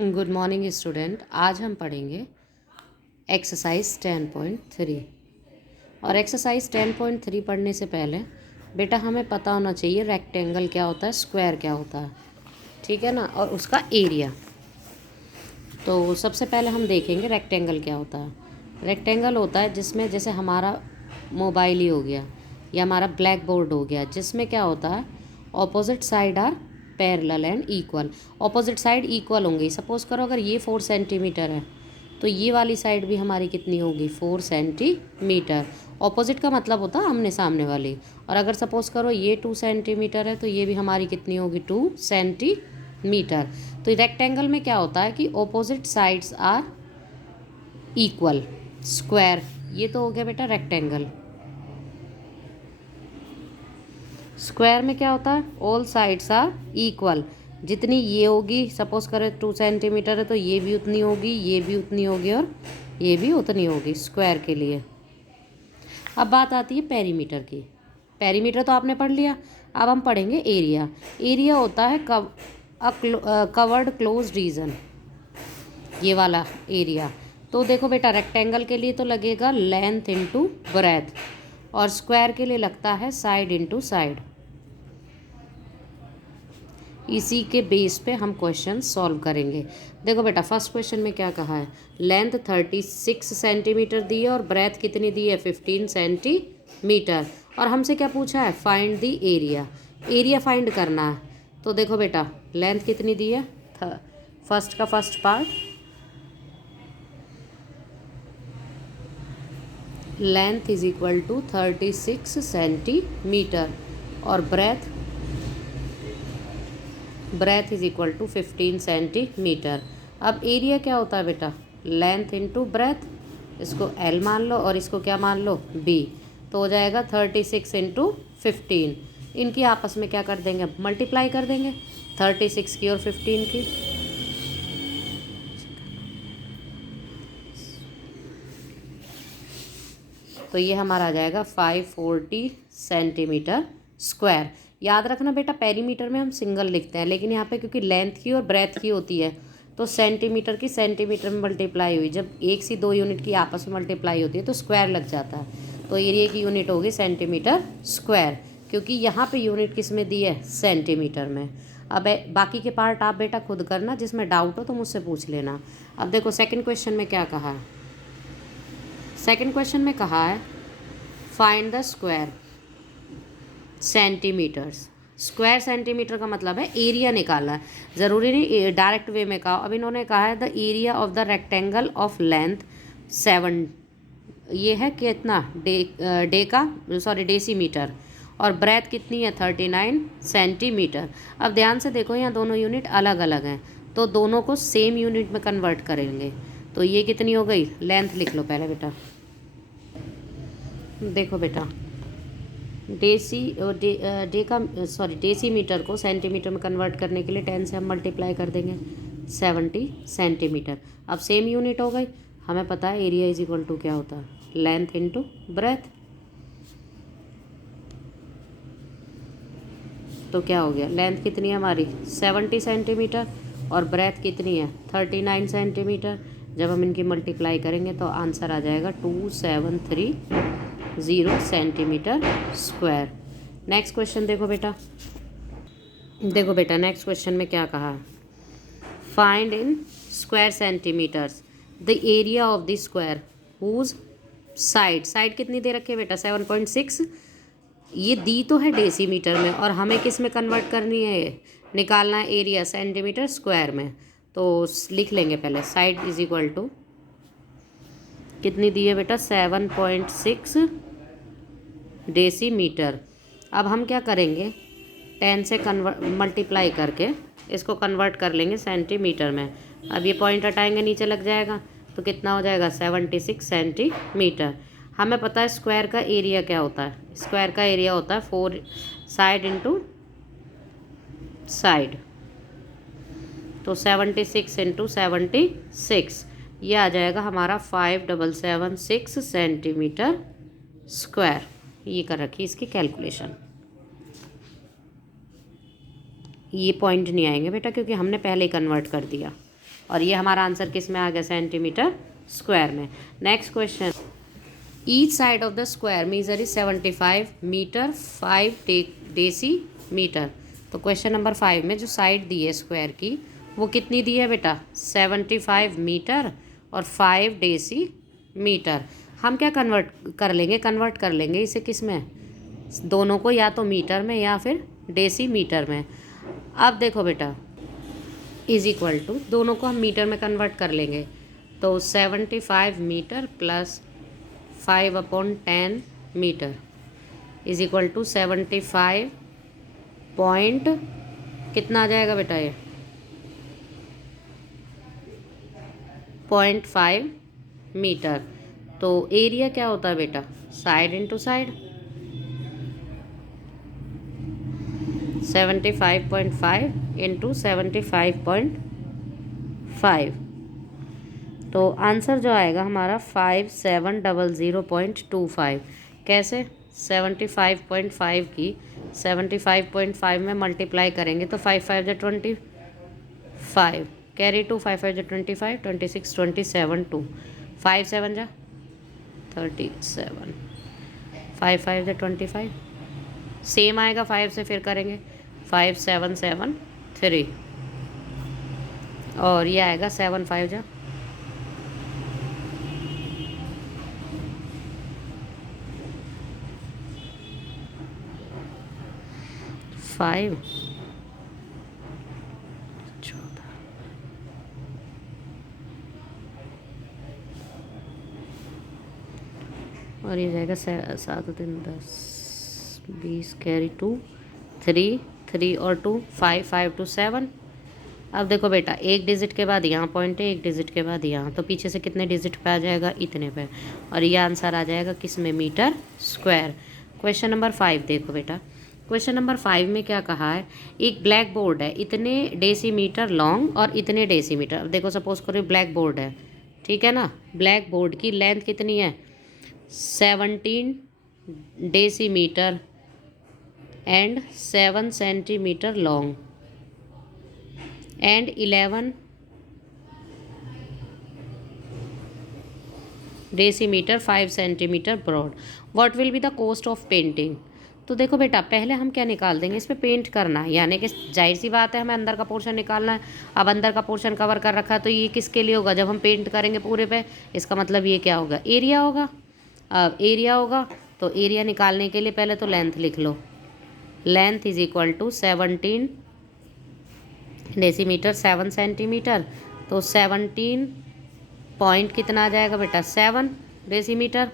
Good morning student. आज हम पढ़ेंगे एक्सरसाइज 10.3। और एक्सरसाइज 10.3 पढ़ने से पहले बेटा हमें पता होना चाहिए रेक्टेंगल क्या होता है, स्क्वायर क्या होता है, ठीक है ना, और उसका एरिया। तो सबसे पहले हम देखेंगे रेक्टेंगल क्या होता है। रेक्टेंगल होता है जिसमें जैसे हमारा मोबाइल ही हो गया या हमारा ब्लैक बोर्ड हो गया, जिसमें क्या होता है opposite side are parallel and equal. Opposite side equal होंगी। सपोज करो अगर ये 4 सेंटीमीटर है तो ये वाली साइड भी हमारी कितनी होगी, 4 सेंटीमीटर। ऑपोजिट का मतलब होता है आमने सामने वाली। और अगर सपोज करो ये 2 सेंटीमीटर है तो ये भी हमारी कितनी होगी, 2 सेंटीमीटर। तो रेक्टेंगल में क्या होता है कि opposite sides are equal. Square ये तो हो गया बेटा रेक्टेंगल। स्क्वायर में क्या होता है, ऑल साइड्स आर इक्वल। जितनी ये होगी, सपोज करें 2 सेंटीमीटर है तो ये भी उतनी होगी, ये भी उतनी होगी और ये भी उतनी होगी स्क्वायर के लिए। अब बात आती है पेरीमीटर की। पेरीमीटर तो आपने पढ़ लिया। अब हम पढ़ेंगे एरिया। एरिया होता है कवर्ड क्लोज रीजन, ये वाला एरिया। तो देखो बेटा रेक्टेंगल के लिए तो लगेगा लेंथ इंटू ब्रेथ, और स्क्वायर के लिए लगता है साइड इंटू साइड। इसी के बेस पे हम क्वेश्चन सॉल्व करेंगे। देखो बेटा फर्स्ट क्वेश्चन में क्या कहा है, लेंथ 36 सेंटीमीटर दी है और ब्रेथ कितनी दी है, 15 सेंटीमीटर। और हमसे क्या पूछा है, find the area. Area find करना है। तो देखो बेटा लेंथ कितनी दी है, फर्स्ट का first part, length is equal to 36 centimetre और breadth is equal to 15 centimetre. अब एरिया क्या होता है बेटा, लेंथ इंटू ब्रेथ, इसको L मान लो और इसको क्या मान लो, B। तो हो जाएगा 36 इंटू 15। इनकी आपस में क्या कर देंगे, मल्टीप्लाई कर देंगे 36 की और 15 की। तो ये हमारा आ जाएगा 540 सेंटीमीटर स्क्वायर। याद रखना बेटा पेरीमीटर में हम सिंगल लिखते हैं, लेकिन यहाँ पे क्योंकि लेंथ की और ब्रेथ की होती है तो सेंटीमीटर की सेंटीमीटर में मल्टीप्लाई हुई, जब एक से 2 यूनिट की आपस में मल्टीप्लाई होती है तो स्क्वायर लग जाता है। तो एरिया की यूनिट होगी सेंटीमीटर स्क्वायर, क्योंकि यहाँ पे यूनिट किस में दी है, सेंटीमीटर में। अब बाकी के पार्ट आप बेटा खुद करना, जिसमें डाउट हो तो मुझसे पूछ लेना। अब देखो सेकेंड क्वेश्चन में क्या कहा है। सेकेंड क्वेश्चन में कहा है find the square centimetres. Square centimetre का मतलब है एरिया निकालना है, ज़रूरी नहीं डायरेक्ट वे में कहा। अब इन्होंने कहा है the area of the rectangle of length 7, ये है कितना डेसीमीटर, और ब्रेथ कितनी है 39 सेंटीमीटर। अब ध्यान से देखो यहाँ दोनों यूनिट अलग अलग हैं, तो दोनों को सेम यूनिट में कन्वर्ट करेंगे। तो ये कितनी हो गई, लेंथ लिख लो पहले बेटा। देखो बेटा डेसीमीटर को सेंटीमीटर में कन्वर्ट करने के लिए 10 से हम मल्टीप्लाई कर देंगे 70 सेंटीमीटर। अब सेम यूनिट हो गई। हमें पता है एरिया इज इक्वल टू क्या होता है, लेंथ इंटू ब्रेथ। तो क्या हो गया, लेंथ कितनी है हमारी 70 सेंटीमीटर और ब्रेथ कितनी है 39 सेंटीमीटर। जब हम इनकी मल्टीप्लाई करेंगे तो आंसर आ जाएगा 2730 सेंटीमीटर स्क्वायर। नेक्स्ट क्वेश्चन देखो बेटा। देखो बेटा नेक्स्ट क्वेश्चन में क्या कहा, find in square centimetres the area of the square whose side कितनी दे रखी है बेटा, 7.6। ये दी तो है डेसीमीटर में और हमें किस में कन्वर्ट करनी है, निकालना है एरिया सेंटीमीटर स्क्वायर में। तो लिख लेंगे पहले साइड इज इक्वल टू कितनी दी है बेटा, 7.6 डेसीमीटर। अब हम क्या करेंगे, 10 से मल्टीप्लाई करके इसको कन्वर्ट कर लेंगे सेंटीमीटर में। अब ये पॉइंट हटाएंगे नीचे लग जाएगा, तो कितना हो जाएगा 76 सेंटीमीटर। हमें पता है स्क्वायर का एरिया क्या होता है, स्क्वायर का एरिया होता है 4 साइड इंटू साइड। तो 76 इंटू 76 ये आ जाएगा हमारा 5776 सेंटीमीटर स्क्वायर। ये कर रखी इसकी कैलकुलेशन। ये पॉइंट नहीं आएंगे बेटा क्योंकि हमने पहले ही कन्वर्ट कर दिया। और ये हमारा आंसर किस में आ गया, सेंटीमीटर स्क्वायर में। Next question, each side of the square measure is 75 metre 5 decimetre. तो क्वेश्चन नंबर 5 में जो साइड दी है स्क्वायर की वो कितनी दी है बेटा, 75 मीटर और 5 डेसीमीटर। हम क्या कन्वर्ट कर लेंगे इसे किस में, दोनों को, या तो मीटर में या फिर डेसीमीटर में। अब देखो बेटा, इज इक्वल टू, दोनों को हम मीटर में कन्वर्ट कर लेंगे, तो 75 metre plus 5/10 metre is equal to 75 point कितना आ जाएगा बेटा, ये 0.5 मीटर। तो एरिया क्या होता है बेटा, साइड इंटू साइड, 75.5 इंटू 75.5। तो आंसर जो आएगा हमारा 5700.25। कैसे, 75.5 की 75.5 में मल्टीप्लाई करेंगे तो 5 5 जो 25, कैरी 2, 5 5 जो 25, 26 27 2, 5 7 जा 37, 5 5 जो 25, सेम आएगा 5 से, फिर करेंगे 5 7 7 3, और ये आएगा 7 5 जा 5 14, और ये जाएगा 7 3 10 20, कैरी 2 3 3 और 2 5 5 2 7। अब देखो बेटा, एक डिजिट के बाद यहाँ पॉइंट है, एक डिजिट के बाद यहाँ, तो पीछे से कितने डिजिट पे आ जाएगा, इतने पे, और ये आंसर आ जाएगा किस में, मीटर स्क्वायर। क्वेश्चन नंबर 5 देखो बेटा, क्वेश्चन नंबर 5 में क्या कहा है, एक ब्लैक बोर्ड है, इतने डेसीमीटर लॉन्ग और इतने डेसीमीटर। अब देखो सपोज करो ब्लैक बोर्ड है, ठीक है ना, ब्लैक बोर्ड की लेंथ कितनी है, 17 decimetre and 7 centimetre long and 11 decimetre 5 centimetre broad. What will be the cost of painting. तो देखो बेटा, पहले हम क्या निकाल देंगे, इस पर पेंट करना है, यानी कि जाहिर सी बात है हमें अंदर का पोर्शन निकालना है। अब अंदर का पोर्शन कवर कर रखा है, तो ये किसके लिए होगा, जब हम पेंट करेंगे पूरे पे, इसका मतलब ये क्या होगा, एरिया होगा। अब एरिया होगा तो एरिया निकालने के लिए पहले तो लेंथ लिख लो, length is equal to 17 decimetre 7 centimetre, तो 17 पॉइंट कितना आ जाएगा बेटा, 7 डेसीमीटर।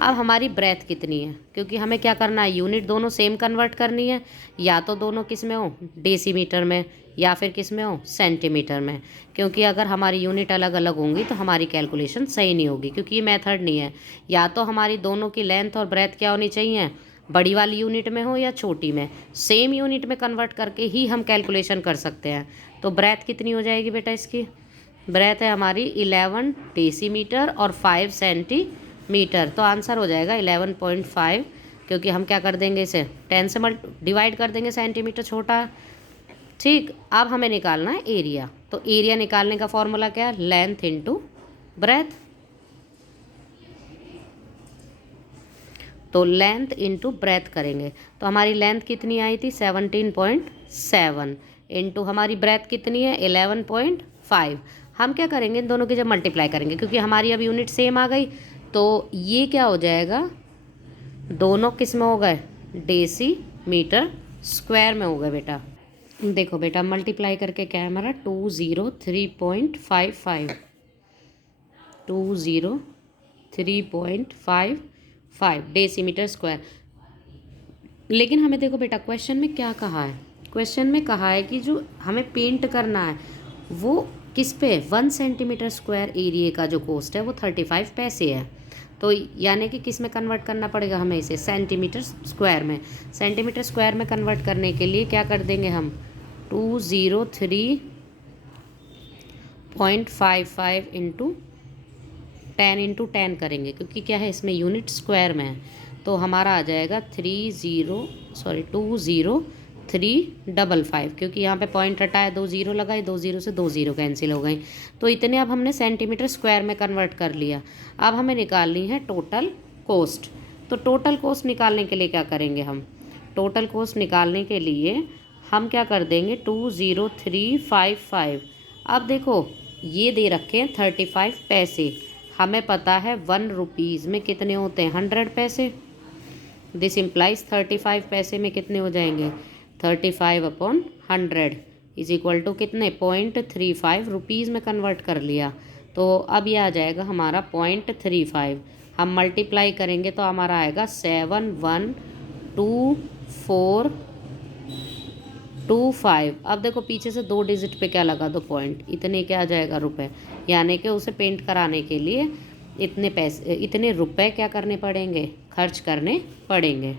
अब हमारी ब्रेथ कितनी है, क्योंकि हमें क्या करना है, यूनिट दोनों सेम कन्वर्ट करनी है, या तो दोनों किस में हो, डेसीमीटर में, या फिर किस में हो, सेंटीमीटर में। क्योंकि अगर हमारी यूनिट अलग अलग होंगी तो हमारी कैलकुलेशन सही नहीं होगी, क्योंकि ये मेथड नहीं है। या तो हमारी दोनों की लेंथ और ब्रेथ क्या होनी चाहिए, बड़ी वाली यूनिट में हो या छोटी में, सेम यूनिट में कन्वर्ट करके ही हम कैलकुलेशन कर सकते हैं। तो ब्रेथ कितनी हो जाएगी बेटा, इसकी ब्रेथ है हमारी 11 डेसीमीटर और 5 सेंटीमीटर, तो आंसर हो जाएगा 11.5, क्योंकि हम क्या कर देंगे, इसे 10 से डिवाइड कर देंगे, सेंटीमीटर छोटा है। ठीक, अब हमें निकालना है एरिया। तो एरिया निकालने का फॉर्मूला क्या है, लेंथ इंटू ब्रेथ। तो लेंथ इंटू ब्रेथ करेंगे, तो हमारी लेंथ कितनी आई थी, 17.7 इंटू हमारी ब्रेथ कितनी है, 11.5। हम क्या करेंगे, इन दोनों की जब मल्टीप्लाई करेंगे, क्योंकि हमारी अब यूनिट सेम आ गई, तो ये क्या हो जाएगा, दोनों किस में हो गए, डेसीमीटर स्क्वायर में हो गए बेटा। देखो बेटा, मल्टीप्लाई करके क्या है हमारा, 203.55 203.55 डेसीमीटर स्क्वायर। लेकिन हमें देखो बेटा, क्वेश्चन में क्या कहा है, क्वेश्चन में कहा है कि जो हमें पेंट करना है वो किस पे, 1 सेंटीमीटर स्क्वायर एरिया का जो कॉस्ट है वो 35 पैसे है। तो यानी कि किस में कन्वर्ट करना पड़ेगा हमें, इसे सेंटीमीटर स्क्वायर में। सेंटीमीटर स्क्वायर में कन्वर्ट करने के लिए क्या कर देंगे हम, 203.55 इंटू 10 करेंगे, क्योंकि क्या है इसमें यूनिट स्क्वायर में है, तो हमारा आ जाएगा 20 355, क्योंकि यहाँ पे पॉइंट हटाया 2 ज़ीरो लगाए, 2 ज़ीरो से 2 ज़ीरो कैंसिल हो गए। तो इतने अब हमने सेंटीमीटर स्क्वायर में कन्वर्ट कर लिया। अब हमें निकालनी है टोटल कॉस्ट। तो टोटल कॉस्ट निकालने के लिए क्या करेंगे हम? टोटल कॉस्ट निकालने के लिए हम क्या कर देंगे, 20355। अब देखो ये दे रखे हैं 35 पैसे, हमें पता है 1 रुपीज़ में कितने होते हैं, 100 पैसे। दिस इम्प्लाइज 35 पैसे में कितने हो जाएंगे, 35/100 इज इक्वल टू कितने, 0.35 रुपीज़ में कन्वर्ट कर लिया। तो अब ये आ जाएगा हमारा 0.35। हम मल्टीप्लाई करेंगे तो हमारा आएगा 712425। अब देखो पीछे से 2 डिजिट पे क्या लगा दो पॉइंट, इतने क्या आ जाएगा, रुपए। यानी कि उसे पेंट कराने के लिए इतने पैसे, इतने रुपए क्या करने पड़ेंगे, खर्च करने पड़ेंगे।